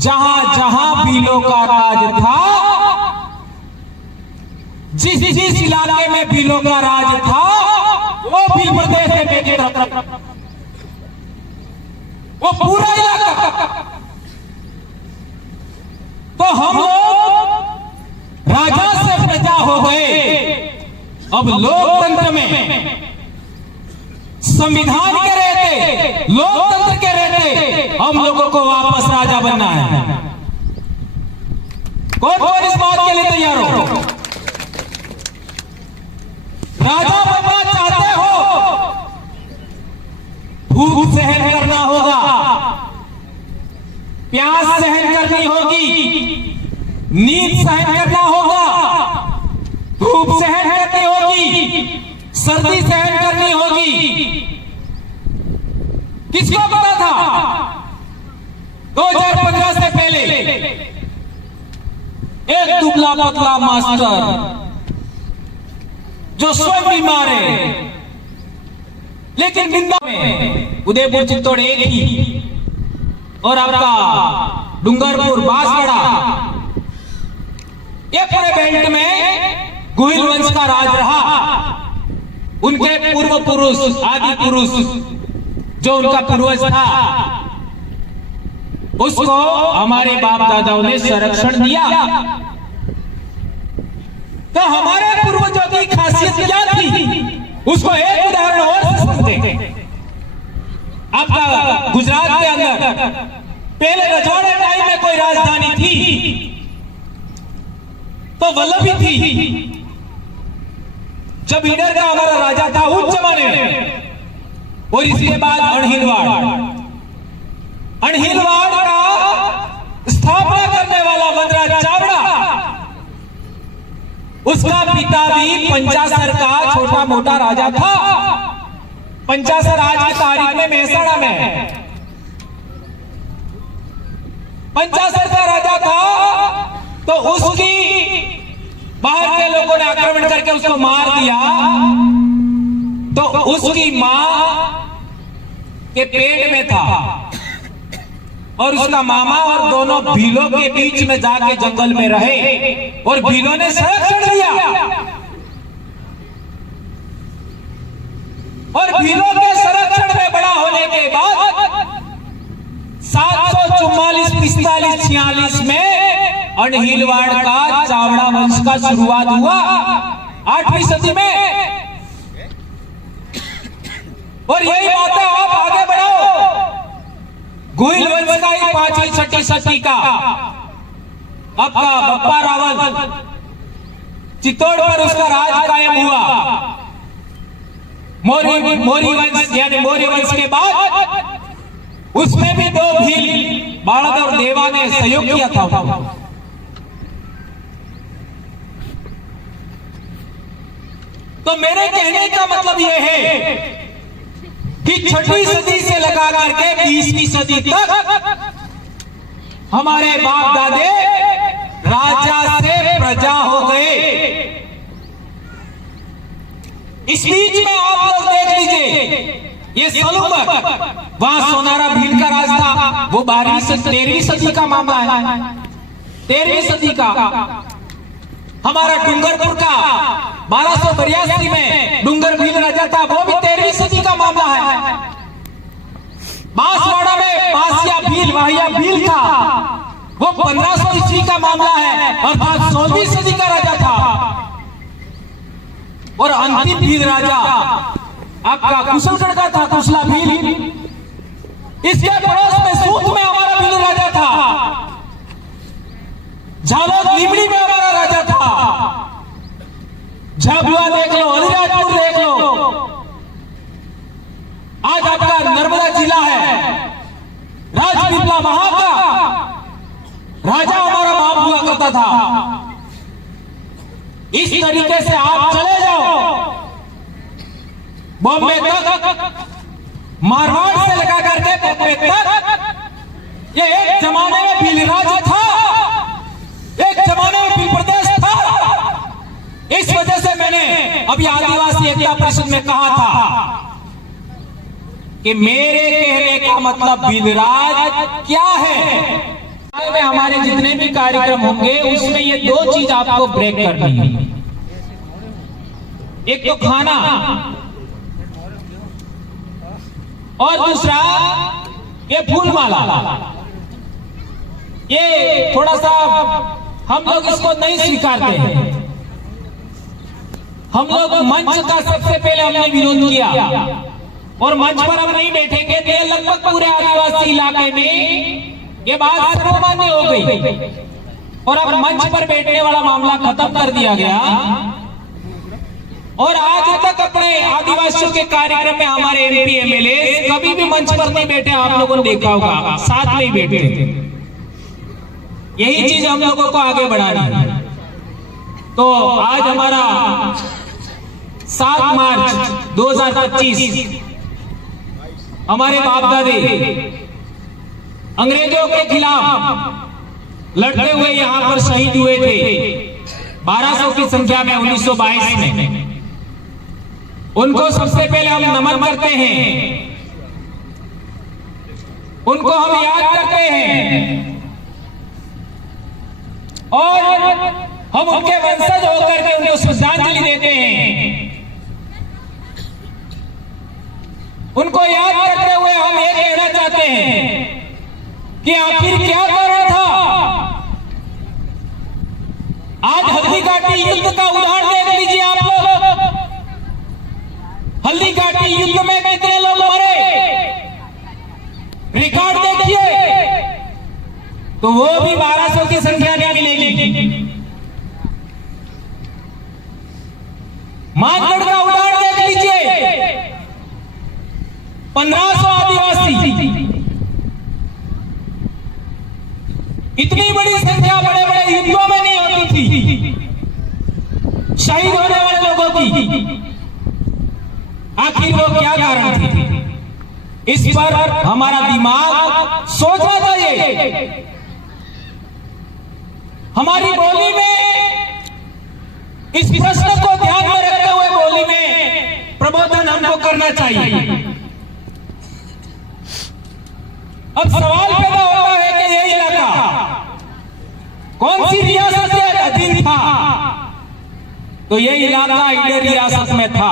जहां जहां भीलों का राज था, जिस जिस इलाके में भीलों का राज था, वो भील प्रदेश है मेरी तरफ, वो पूरा इलाका। तो हम लोग राजा से प्रजा हो गए। अब लोकतंत्र में संविधान के रहते, लोकतंत्र के रहते हम लोगों को वापस राजा बनना है। कौन कौन इस बात के लिए तैयार हो? राजा बनना चाहते हो? भूख सहन करना होगा, प्यास सहन करनी होगी, नींद सहन करना होगा, धूप सहन करनी होगी, सर्दी सहन करनी होगी। किसको पता था 2015 से पहले एक दुबला पतला मास्टर जो स्वयं बीमार है, लेकिन निंदा में उदयपुर चित्तौड़ एक ही और आपका डूंगरपुर बांसवाड़ा, ये पूरे बेल्ट में गोहिल वंश का राज रहा। उनके पूर्व पुरुष, आदि पुरुष, जो उनका पूर्वज था, उसको हमारे बाप दादाओं ने संरक्षण दिया। तो हमारे पूर्वजों की खासियत क्या थी, उसको एक उदाहरण और से समझते हैं। आपका गुजरात के अंदर पहले रजवाड़े टाइम में कोई राजधानी थी तो वल्लभी थी। जब इधर का हमारा राजा था उस जमाने में, और इसके बाद अणहिलवाड़ का स्थापना करने वाला वनराज चावड़ा, उसका पिता भी पंचासर का छोटा मोटा राजा था। पंचासर आज की तारीख में मेहसाणा में है। पंचासर का राजा था तो उसकी बाहर के लोगों ने आक्रमण करके उसको मार दिया। तो उसकी मां के पेट में था और उसका मामा और दोनों भीलों के बीच में जाके जंगल में रहे और भीलों ने संरक्षण दिया। और भीलों के संरक्षण में बड़ा होने के बाद 744, 45, 46 में अणहिलवाड़ का चावड़ा वंश का शुरुआत हुआ 8वीं सदी में। और यही बात है, आप आगे बढ़ो, गोहिल वंश का ही 5वीं 6वीं सदी का आपका बप्पा रावल, चित्तौड़ पर उसका राज कायम हुआ। मौर्य वंश यानी मौर्य वंश के बाद उसमें भी 2 भील, बाड़द और देवा ने सहयोग किया था। तो मेरे कहने का मतलब यह है कि 6वीं सदी से लगा करके 20वीं सदी तक हमारे बाप दादे राजा से प्रजा हो गए। इस बीच में आप लोग देख लीजिए, ये सलूबर, वहां सोनारा भील का राज था, वो 12वीं से 13वीं सदी का मामला है। 13वीं सदी का हमारा डूंगरपुर का 1282 में डूंगर भील राजा था, वो भी 13वीं सदी का मामला है। बांसवाड़ा में बासिया भील, वाहिया भील था, वो 1500 ईस्वी का मामला है, अर्थात 16वीं सदी का राजा था। और अंतिम भील राजा आपका कुशलगढ़ का था, कुशला भील। इसके पड़ोस में सूत में हमारा भील राजा था, झालोद लीमड़ी में हमारा राजा था, झाबुआ देख लो, अलीराजपुर देख लो। आज आपका नर्मदा जिला है, राजपीपला वहां का राजा हमारा बाप हुआ करता था। इस तरीके से आप चले जाओ बॉम्बे तक, मारवाड़ से लगा करके बॉम्बे तक, ये एक जमाने में भील राज था, एक जमाने में भील प्रदेश था। इस वजह से मैंने अभी आदिवासी एकता परिषद में कहा था कि मेरे कहने का मतलब भील राज क्या है। हमारे जितने भी कार्यक्रम होंगे उसमें ये दो चीज आपको ब्रेक करनी है। एक तो खाना और दूसरा ये फूल माला। ये थोड़ा सा हम लोग इसको नहीं स्वीकारते हैं। हम लोग मंच का सबसे पहले हमने विरोध किया और मंच पर हम नहीं बैठेंगे तो लगभग पूरे आदिवासी इलाके में ये बात सर्वमान्य हो गई और अब मंच पर बैठने वाला मामला खत्म कर दिया गया। और आज तक अपने आदिवासियों के कार्यक्रम में हमारे एमपी एमएलए कभी भी मंच पर नहीं बैठे, आप लोगों ने देखा होगा, साथ नहीं बैठे। यही चीज हम लोगों को आगे बढ़ानी है। तो आज हमारा 7 मार्च 2025 हमारे बाप दादे अंग्रेजों के खिलाफ लड़ते हुए यहां पर शहीद हुए थे 1200 की संख्या में 1922 में। उनको सबसे पहले हम नमन करते हैं, उनको हम याद करते हैं और हम उनके वंशज होकर के उनको श्रद्धांजलि देते हैं। उनको याद करते हुए हम ये कहना चाहते हैं कि आखिर क्या कारण था। आज हल्दी घाटी युद्ध का उदाहरण देख लीजिए आप लोग। हल्दी घाटी युद्ध में कितने लोग मरे, रिकॉर्ड देखिए तो वो भी 1200 की संख्या नहीं मिलेगी। मानगढ़ का उदाहरण देख लीजिए, 1500 आदिवासी, इतनी बड़ी संख्या बड़े बड़े युद्धों में नहीं होती थी शहीद होने वाले लोगों की। आखिर वो क्या कारण थी, इस पर हमारा दिमाग सोचना चाहिए। हमारी बोली में इस प्रश्न को ध्यान में रखते हुए बोली में प्रबोधन हमको करना चाहिए। अब सवाल पैदा होता है कि ये इलाका कौन सी रियासत के अधीन था, तो ये इलाका ईडर रियासत में था,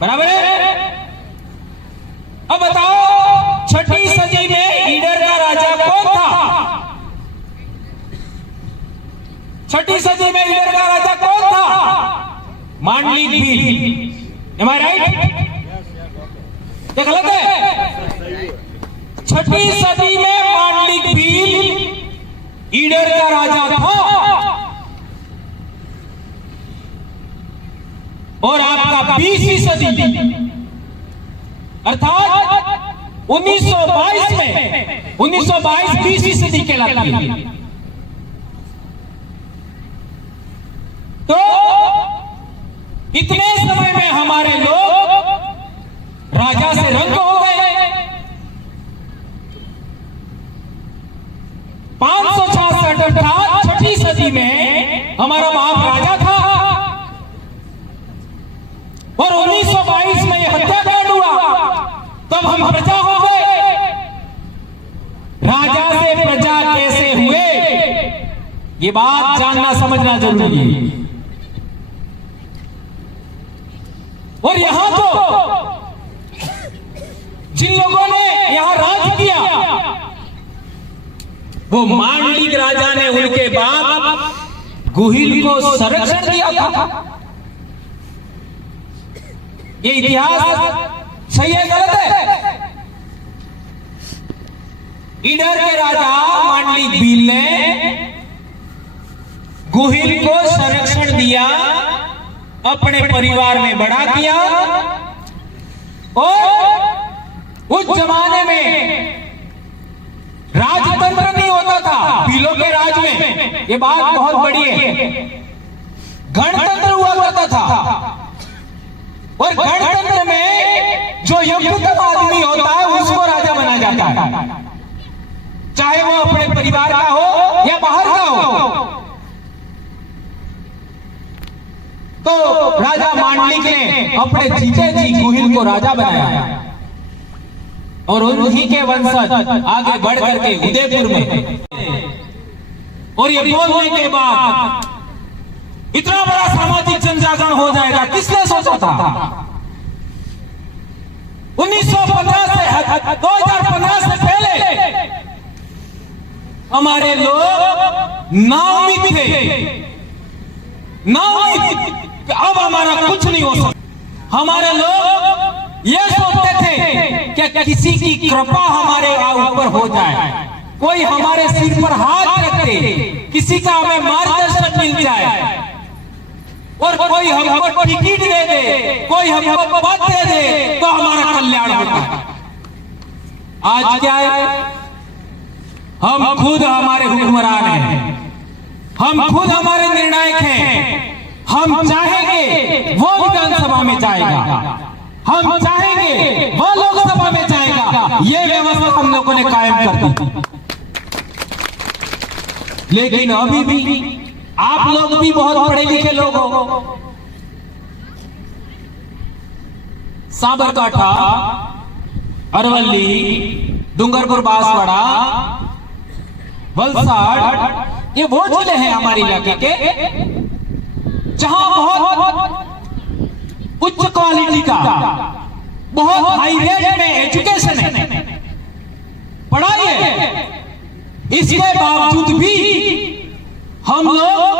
बराबर है। अब बताओ 6ठी सदी में ईडर का राजा कौन था? 6ठी सदी में ईडर का राजा कौन था? मांडलिक भील। एम आई राइट? ये गलत है। 6ठी सदी में मांडलिक भील ईडर का राजा था और आपका 20वीं सदी अर्थात 1922 में 1922 20वीं सदी कहलाती है। तो इतने समय में हमारे लोग राजा से रंग हो गए। 566 अर्थात 6ठी सदी में हमारा महाराजा था और 1922 में यह हत्याकांड हुआ, तब हम प्रजा हो गए। राजा से प्रजा कैसे हुए, ये बात जानना समझना जरूरी है। और यहां तो जिन लोगों ने यहां राज किया वो मांडलिक राजा ने उनके बाप गुहिल को संरक्षण दिया था। ये इतिहास सही है गलत है? ईडर के राजा मांडलिक भील ने गुहिल को संरक्षण दिया, अपने परिवार में बड़ा किया और उस जमाने में राजतंत्र नहीं होता था भीलों के राज में। ये बात बहुत बड़ी है। गणतंत्र हुआ करता था और गणतंत्र में जो योग्यतम आदमी होता है उसको राजा बना जाता है, चाहे वो अपने परिवार का हो या बाहर का हो। तो राजा मांडलिक ने अपने जीते जी गुहिल को राजा बनाया और उन्हीं के वंशज आगे बढ़ करके उदयपुर में और ये बोलने के बाद इतना बड़ा सामाजिक जनजागरण हो जाएगा, किसने सोचा था? 1915 से 2015 से पहले हमारे लोग नाउम्मीद थे, नाउम्मीद अब हमारा कुछ नहीं हो सकता। हमारे लोग ये सोचते थे कि किसी की कृपा हमारे ऊपर हो जाए, कोई हमारे सिर पर हाथ रख दे, किसी का हमें मार्गदर्शन मिल जाए और कोई हमको टिकट दे दे, कोई हमको पद दे दे तो हमारा कल्याण होता है। आज क्या है? हम खुद हमारे हुक्मरान हैं, हम खुद हमारे निर्णायक हैं। हम चाहेंगे वो विधानसभा में जाएगा, हम चाहेंगे वो लोकसभा में जाएगा, ये व्यवस्था हम लोगों ने कायम कर दी। लेकिन अभी भी आप लोग भी बहुत पढ़े लिखे लोग हो। साबरकांठा, अरवली, डूंगरपुर, बांसवाड़ा, वलसाड़, ये वो जिले हैं हमारे इलाके के जहां बहुत उच्च क्वालिटी का, बहुत हाई रेट में एजुकेशन है, पढ़ाई है। इसके बावजूद भी हम लोग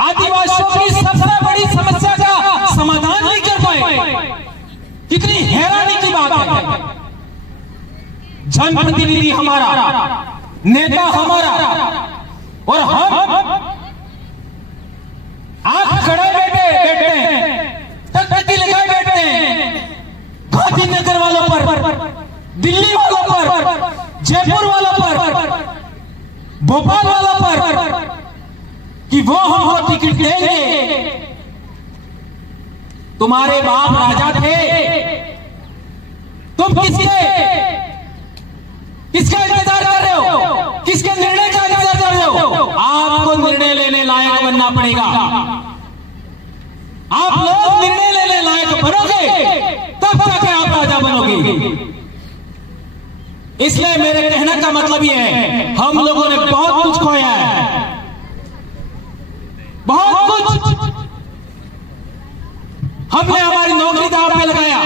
आदिवासियों की सबसे बड़ी समस्या का समाधान नहीं कर पाए। कितनी हैरानी की बात है। जनप्रतिनिधि हमारा, नेता हमारा, और हम आंख खड़े बैठे तख्ती लगाए बैठे हैं गांधीनगर वालों पर, दिल्ली वालों पर, जयपुर वालों पर, भोपाल वालों पर कि वो हमको टिकट देंगे। तुम्हारे बाप राजा थे, तुम किसका इंतजार कर रहे हो? किसके निर्णय का इंतजार कर रहे हो? आपको निर्णय लेने लायक बनना पड़ेगा। आप लोग निर्णय लेने लायक बनोगे तब जाके आप राजा बनोगे। इसलिए मेरे कहने का मतलब यह है, हम लोगों ने बहुत कुछ खोया है, बहुत कुछ। हमने हमारी नौकरी दांव पे लगाया,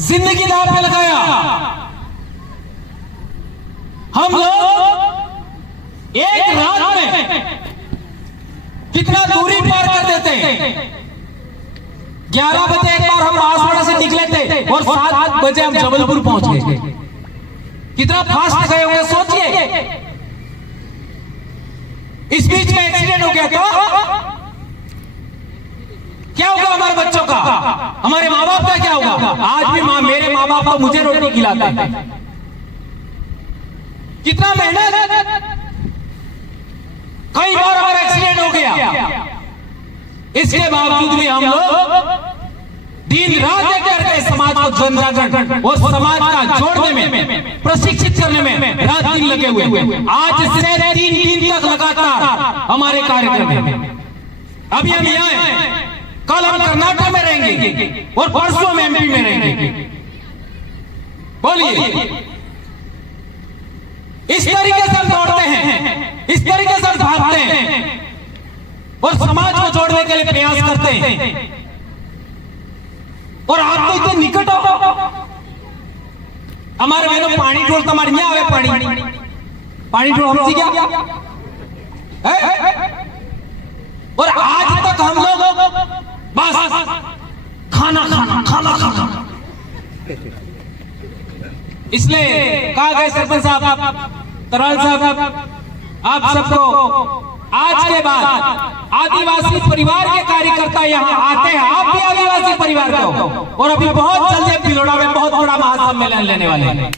जिंदगी दांव पे लगाया। हम लोग एक रात में कितना दूरी पार कर देते हैं। 11 बजे एक बार हम बांसवाड़ा से निकले थे और 7 बजे हम जबलपुर पहुंच गए। कितना फास्ट गए होंगे सोचिए। इस बीच में एक्सीडेंट हो गया तो क्या होगा हमारे बच्चों का, हमारे माँ बाप का क्या होगा? आज भी मेरे माँ बाप को मुझे रोटी खिलाते हैं। कितना मेहनत। कई बार हमारा एक्सीडेंट हो गया, इसके बावजूद भी हम लोग दिन रात एक करके समाज को जनजागरण और समाज का जोड़ने में, प्रशिक्षित करने में रात दिन लगे हुए। आज से 3 दिन तक लगातार हमारे कार्यक्रम है। अभी हम यहाँ हैं, कल हम कर्नाटक में रहेंगे और परसों में एमपी में रहेंगे। बोलिए, इस तरीके से हम दौड़ते हैं, इस तरीके से हम भागते हैं और समाज को जोड़ने के लिए प्रयास करते हैं। और आप तो इतने निकट हो। हमारे बहनों पानी ढोल तुम्हारे यहाँ आवे, पानी ढोल हमसे क्या है? और आज तक हम लोग बस खाना खाना खाना खाना। इसलिए कहा गए सरपंच साहब, तराल साहब, आप सबको आज के बाद आदिवासी परिवार के कार्यकर्ता यहाँ आते हैं। आप भी आदिवासी परिवार के हो और अभी बहुत जल्दी भिलोड़ा में बहुत बड़ा महासम्मेलन लेने वाले हैं।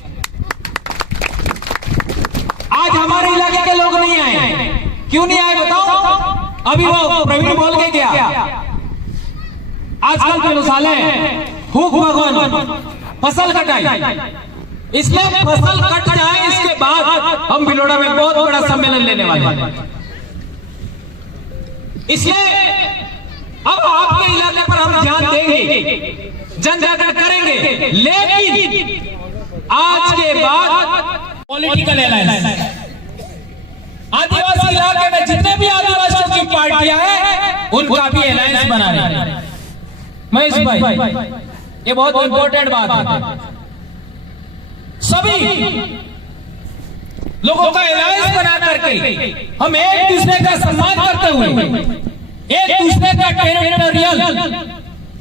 आज हमारे इलाके के लोग नहीं आए। क्यों नहीं आए बताओ? अभी वो प्रवीण बोल के गया, आजकल के मसाले भूख भगवान फसल कटाई, इसलिए फसल कट जाए इसके बाद हम भिलोड़ा में बहुत बड़ा सम्मेलन लेने वाले हैं। इसलिए अब आपके इलाके पर हम ध्यान देंगे, जनजागरण करेंगे, लेकिन आज के बाद पॉलिटिकल अलायंस, इलाके में जितने भी आदिवासियों की पार्टियां हैं उनका भी अलायंस बना रहे हैं। महेश भाई, ये बहुत इंपॉर्टेंट बात है। सभी लोगों का अलायंस बना करके हम एक दूसरे का सम्मान करते हुए, एक दूसरे का टेरिटोरियल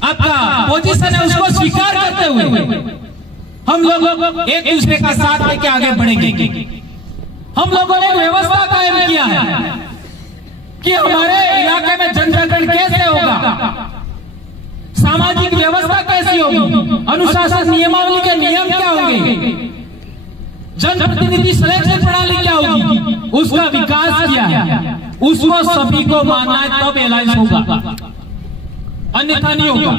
आपका पोजीशन है उसको स्वीकार करते हुए हम लोग एक दूसरे का साथ लेके आगे बढ़ेंगे। हम लोगों ने व्यवस्था कायम किया है कि हमारे इलाके में जनजागरण कैसे होगा, सामाजिक व्यवस्था कैसी होगी, अनुशासन नियमावली के नियम क्या होंगे, जनप्रतिनिधि सिलेक्शन प्रणाली क्या होगी, उसका विकास किया है। उसको सभी को मानना है तब अलायंस होगा, अन्यथा नहीं होगा।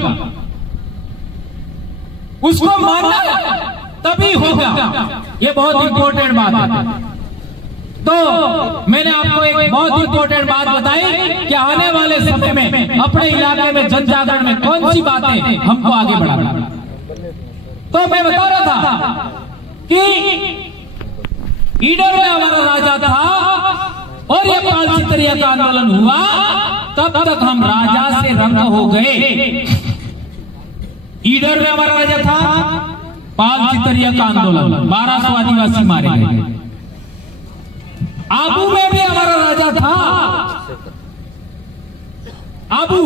उसको मानना है तभी होगा। ये बहुत इंपॉर्टेंट बात है। तो मैंने आपको एक बहुत इंपॉर्टेंट बात बताई कि आने वाले समय में अपने इलाके में जनजागरण में कौन सी बातें हमको आगे बढ़ाना। तो मैं बता रहा था कि ईडर में हमारा राजा था और ये पाल चितरिया का आंदोलन हुआ, तब तक हम राजा से रंग हो गए। ईडर में हमारा राजा था, पाल चितरिया का आंदोलन, 1200 आदिवासी मारे गए। आबू में भी हमारा राजा था, आबू